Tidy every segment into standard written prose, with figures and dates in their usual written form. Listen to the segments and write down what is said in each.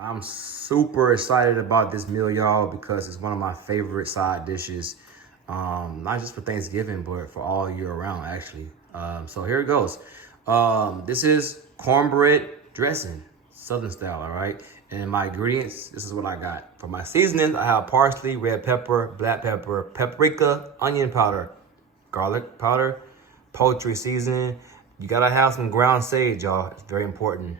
I'm super excited about this meal, y'all, because it's one of my favorite side dishes. Not just for Thanksgiving, but for all year round, actually. So here it goes. This is cornbread dressing, Southern style, all right? And my ingredients, this is what I got. For my seasonings, I have parsley, red pepper, black pepper, paprika, onion powder, garlic powder, poultry seasoning. You gotta have some ground sage, y'all. It's very important.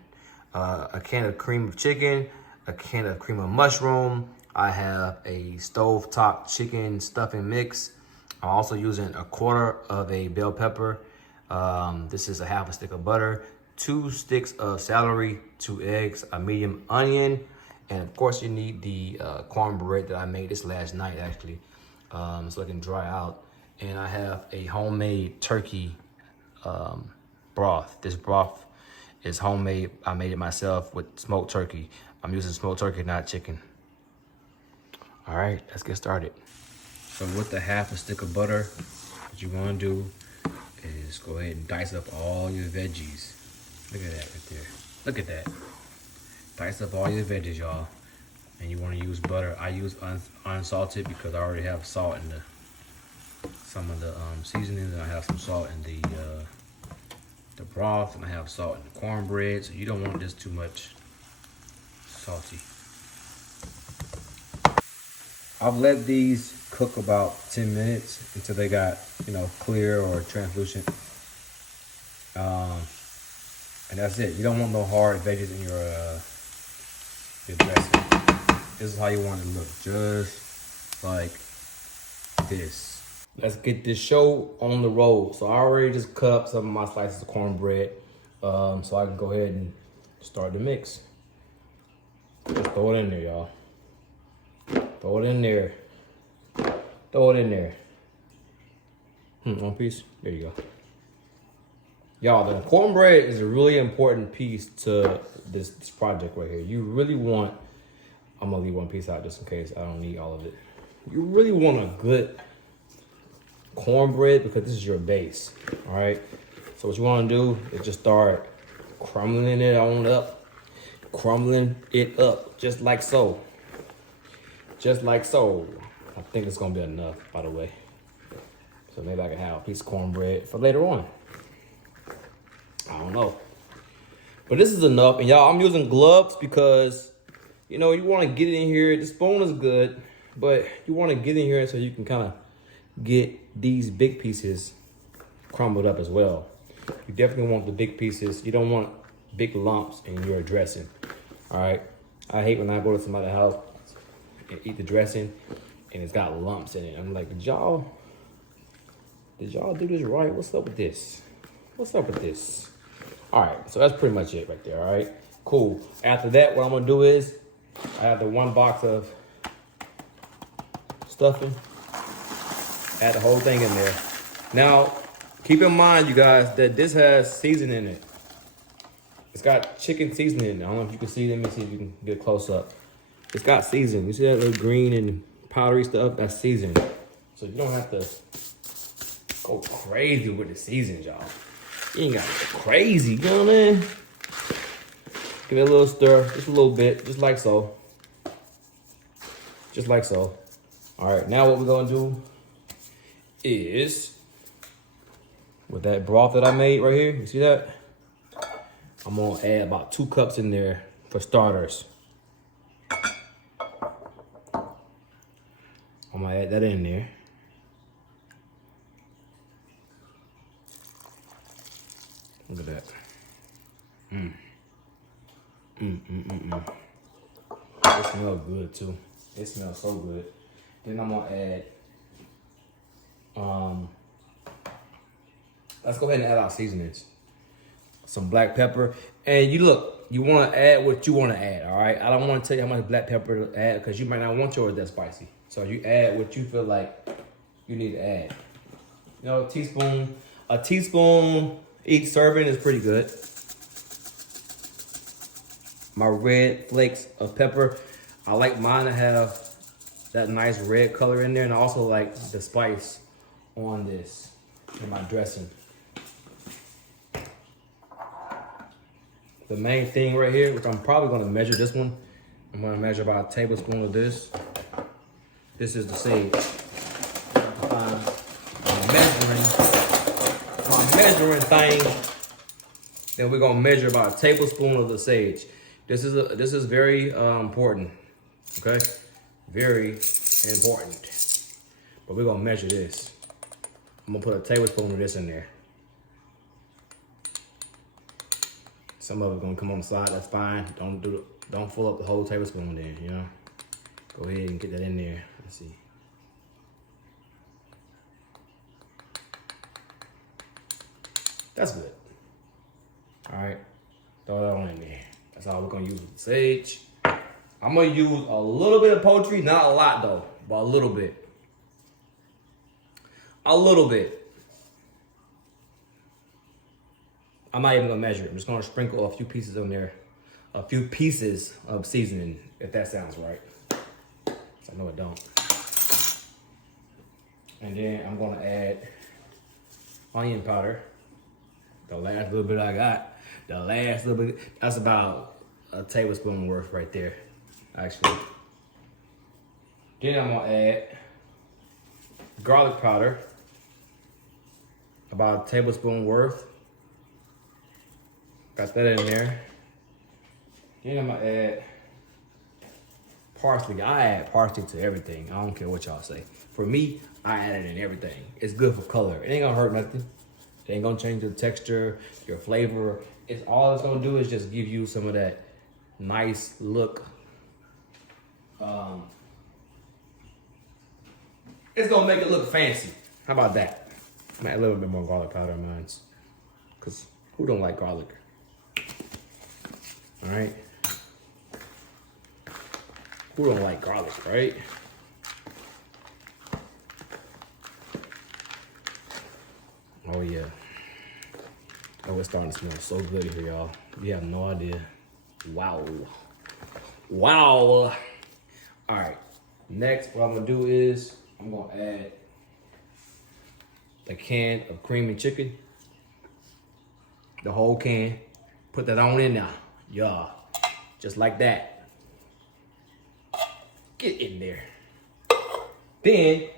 A can of cream of chicken, a can of cream of mushroom. I have a stovetop chicken stuffing mix. I'm also using a quarter of a bell pepper. This is a half a stick of butter, 2 sticks of celery, 2 eggs, a medium onion, and of course you need the cornbread that I made this last night actually, so it can dry out. And I have a homemade turkey broth. This broth is homemade. I made it myself with smoked turkey. I'm using smoked turkey, not chicken. All right, let's get started. So with the half a stick of butter, what you wanna do is go ahead and dice up all your veggies. Look at that right there. Look at that. Dice up all your veggies, y'all. And you wanna use butter. I use unsalted because I already have salt in some of the seasonings, and I have some salt in the broth, and I have salt in the cornbread, so you don't want this too much salty. I've let these cook about 10 minutes until they got, clear or translucent. And that's it. You don't want no hard veggies in your dressing. This is how you want it to look, just like this. Let's get this show on the road. So I already just cut up some of my slices of cornbread, so I can go ahead and start the mix. Just throw it in there, y'all. Throw it in there. Throw it in there. One piece. There you go. Y'all, the cornbread is a really important piece to this project right here. You really want, I'm gonna leave one piece out just in case I don't need all of it. You really want a good cornbread because this is your base, all right? So what you want to do is just start crumbling it on up, crumbling it up, just like so. Just like so. I think it's gonna be enough, by the way. So maybe I can have a piece of cornbread for later on. I don't know. But this is enough, and y'all, I'm using gloves because, you want to get it in here. The spoon is good, but you want to get in here so you can kind of get these big pieces crumbled up as well. You definitely want the big pieces. You don't want big lumps in your dressing. All right. I hate when I go to somebody's house and eat the dressing and it's got lumps in it. I'm like, did y'all do this right? What's up with this? What's up with this? All right. So that's pretty much it right there. All right. Cool. After that, what I'm going to do is I have the 1 box of stuffing. Add the whole thing in there. Now, keep in mind, you guys, that this has seasoning in it. It's got chicken seasoning in it. I don't know if you can see. Let me see if you can get a close up. It's got seasoning. You see that little green and powdery stuff? That's seasoning. So you don't have to go crazy with the seasons, y'all. You ain't got to go crazy, you know what I mean? Give it a little stir, just a little bit, just like so. Just like so. All right, now what we're gonna do is, with that broth that I made right here, you see that? I'm gonna add about 2 cups in there for starters. I'm gonna add that in there. Look at that. It smells good too. It smells so good. Then I'm gonna add, let's go ahead and add our seasonings. Some black pepper. And you wanna add what you wanna add, all right? I don't wanna tell you how much black pepper to add because you might not want yours that spicy. So you add what you feel like you need to add. A teaspoon each serving is pretty good. My red flakes of pepper, I like mine to have that nice red color in there, and I also like the spice on this in my dressing. The main thing right here, which I'm probably gonna measure this one, I'm gonna measure about a tablespoon of this. This is the sage. My measuring thing. Then we're gonna measure about a tablespoon of the sage. This is very important. Okay, very important. But we're gonna measure this. I'm gonna put a tablespoon of this in there. Some of it's gonna come on the side. That's fine. Don't fill up the whole tablespoon then. You know. Go ahead and get that in there. Let's see. That's good. All right, throw that on in there. That's all we're gonna use with the sage. I'm gonna use a little bit of poultry, not a lot though, but a little bit. A little bit. I'm not even gonna measure it. I'm just gonna sprinkle a few pieces on there, a few pieces of seasoning, if that sounds right. I know it don't. And then I'm gonna add onion powder. The last little bit I got. The last little bit, that's about a tablespoon worth right there, actually. Then I'm gonna add garlic powder, about a tablespoon worth. Got that in there. Then I'm gonna add parsley. I add parsley to everything. I don't care what y'all say. For me, I add it in everything. It's good for color. It ain't gonna hurt nothing. It ain't gonna change the texture, your flavor. It's all it's gonna do is just give you some of that nice look. It's gonna make it look fancy. How about that? I'm gonna add a little bit more garlic powder in mine. Cause who don't like garlic? All right. Who don't like garlic, right? Oh yeah. Oh, it's starting to smell so good here, y'all. You have no idea. Wow. Wow. All right. Next, what I'm gonna do is I'm gonna add a can of cream and chicken. The whole can. Put that on in there. Yeah. Just like that. Get in there. Then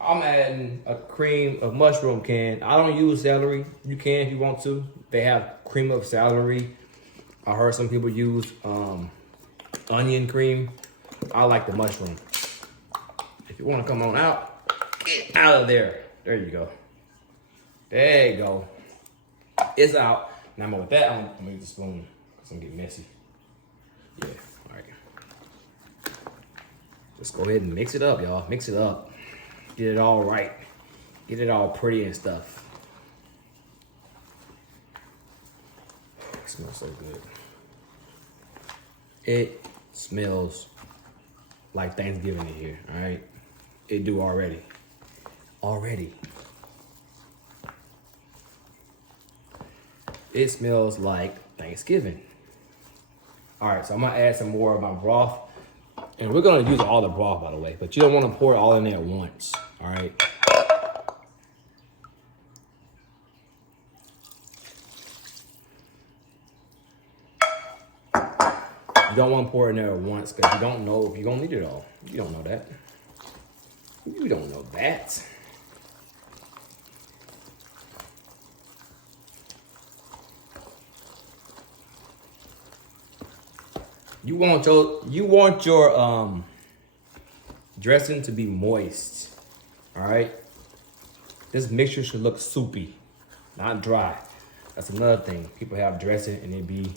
I'm adding a cream of mushroom can. I don't use celery. You can if you want to. They have cream of celery. I heard some people use onion cream. I like the mushroom. If you want to come on out, get out of there. There you go. There you go. It's out. Now with that, I'm gonna use the spoon because I'm getting messy. Yeah, all right. Let's go ahead and mix it up, y'all. Mix it up. Get it all right. Get it all pretty and stuff. It smells so good. It smells like Thanksgiving in here, all right? It do already. Already. It smells like Thanksgiving. All right, so I'm gonna add some more of my broth. And we're gonna use all the broth, by the way, but you don't wanna pour it all in there at once, all right? You don't wanna pour it in there at once because you don't know if you're gonna need it all. You don't know that. You don't know that. You want your dressing to be moist, all right? This mixture should look soupy, not dry. That's another thing. People have dressing and it be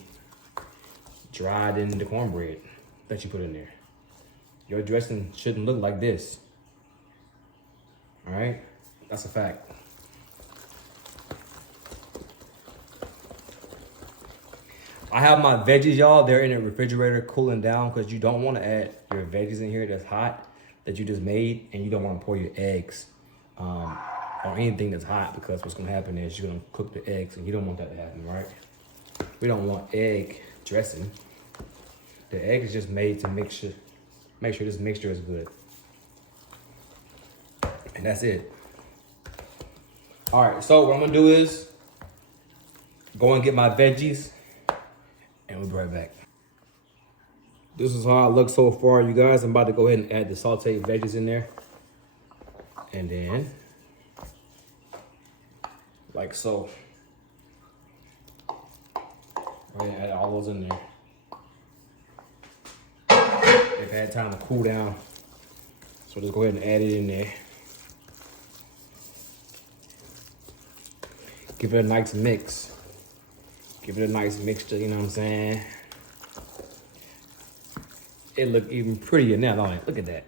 dried in the cornbread that you put in there. Your dressing shouldn't look like this, all right? That's a fact. I have my veggies, y'all. They're in the refrigerator cooling down because you don't want to add your veggies in here that's hot that you just made, and you don't want to pour your eggs or anything that's hot because what's going to happen is you're going to cook the eggs, and you don't want that to happen, right? We don't want egg dressing. The egg is just made to make sure this mixture is good. And that's it. All right, so what I'm going to do is go and get my veggies. And we'll be right back. This is how it looks so far, you guys. I'm about to go ahead and add the sauteed veggies in there. And then, like so. Go ahead and add all those in there. They've had time to cool down. So just go ahead and add it in there. Give it a nice mix. Give it a nice mixture, you know what I'm saying? It look even prettier now, don't it? Look at that.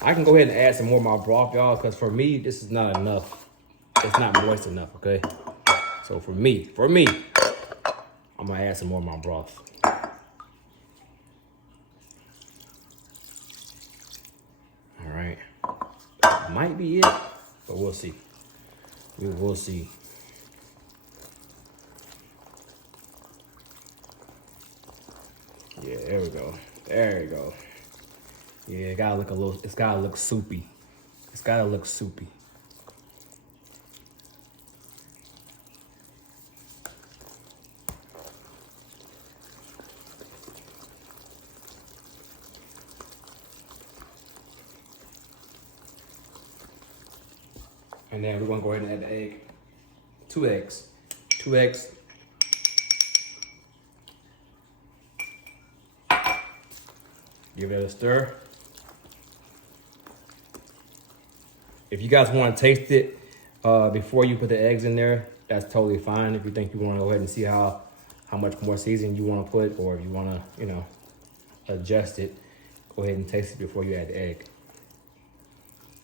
I can go ahead and add some more of my broth, y'all, because for me, this is not enough. It's not moist enough, okay? So for me, I'm gonna add some more of my broth. All right, might be it, but we'll see. We will see. Yeah, there we go. There we go. Yeah, it gotta look a little, it's gotta look soupy. It's gotta look soupy. And then we're gonna go ahead and add the egg. 2 eggs. 2 eggs. Give it a stir. If you guys want to taste it before you put the eggs in there, that's totally fine. If you think you want to go ahead and see how much more seasoning you want to put, or if you want to, you know, adjust it, go ahead and taste it before you add the egg.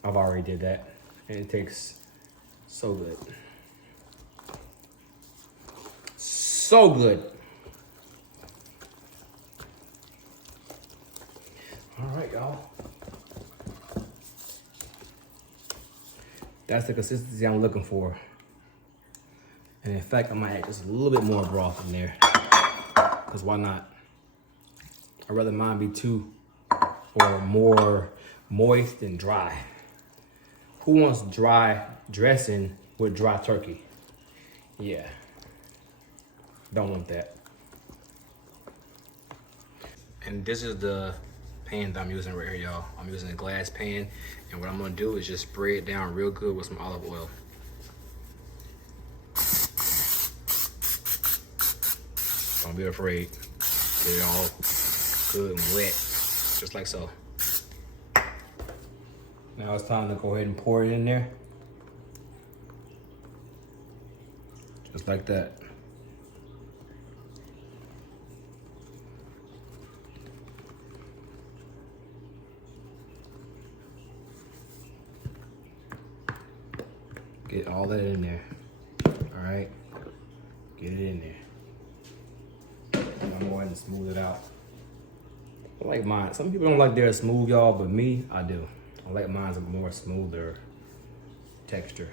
I've already did that, and it tastes so good. So good. All right, y'all. That's the consistency I'm looking for. And in fact, I might add just a little bit more broth in there. Because why not? I'd rather mine be too or more moist than dry. Who wants dry dressing with dry turkey? Yeah. Don't want that. And this is the pan that I'm using right here, y'all. I'm using a glass pan, and what I'm gonna do is just spray it down real good with some olive oil. Don't be afraid. Get it all good and wet, just like so. Now it's time to go ahead and pour it in there. Just like that. Get all that in there. All right, get it in there. I'm gonna go ahead and smooth it out. I like mine. Some people don't like theirs smooth, y'all, but me, I do. I like mine's a more smoother texture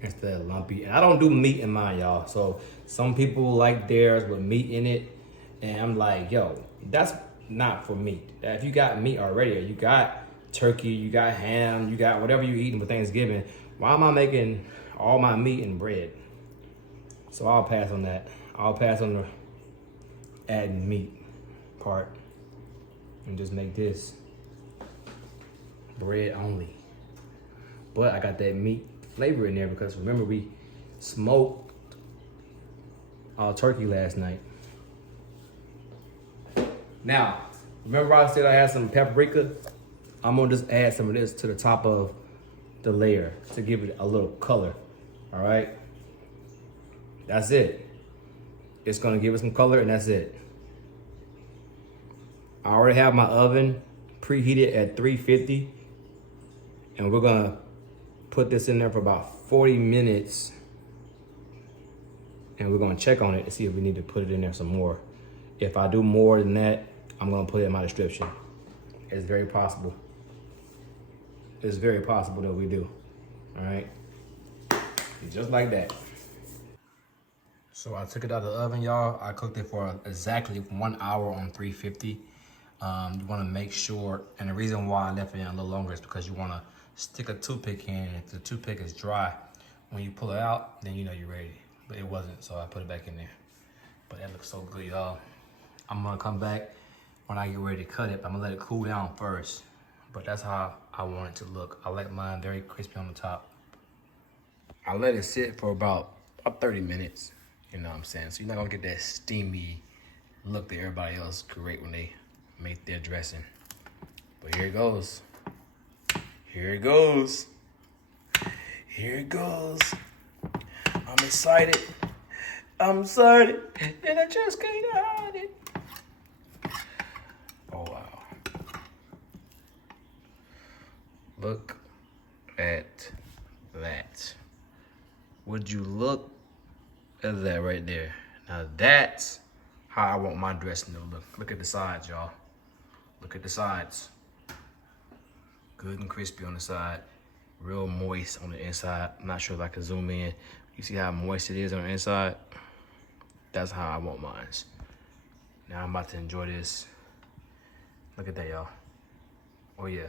instead of lumpy. And I don't do meat in mine, y'all. So some people like theirs with meat in it, and I'm like, yo, that's not for meat. If you got meat already, or you got turkey, you got ham, you got whatever you're eating for Thanksgiving, why am I making all my meat and bread? So I'll pass on that. I'll pass on the adding meat part and just make this bread only. But I got that meat flavor in there because remember we smoked our turkey last night. Now, remember I said I had some paprika? I'm gonna just add some of this to the top of the layer to give it a little color, all right? That's it. It's gonna give it some color and that's it. I already have my oven preheated at 350 and we're gonna put this in there for about 40 minutes and we're gonna check on it to see if we need to put it in there some more. If I do more than that, I'm gonna put it in my description. It's very possible. It's very possible that we do, all right? Just like that. So I took it out of the oven, y'all. I cooked it for exactly 1 hour on 350. You wanna make sure, and the reason why I left it in a little longer is because you wanna stick a toothpick in. If the toothpick is dry, when you pull it out, then you know you're ready. But it wasn't, so I put it back in there. looks so good, y'all. I'm gonna come back when I get ready to cut it. I'm gonna let it cool down first. But that's how I want it to look. I like mine very crispy on the top. I let it sit for about 30 minutes. You know what I'm saying? So you're not gonna get that steamy look that everybody else create when they make their dressing. But here it goes. Here it goes. Here it goes. I'm excited. I'm excited. And I just can't hide it. Oh, wow. Look at that. Would you look at that right there? Now that's how I want my dressing to look. Look at the sides, y'all. Look at the sides. Good and crispy on the side. Real moist on the inside. I'm not sure if I can zoom in. You see how moist it is on the inside? That's how I want mine. Now I'm about to enjoy this. Look at that, y'all. Oh yeah.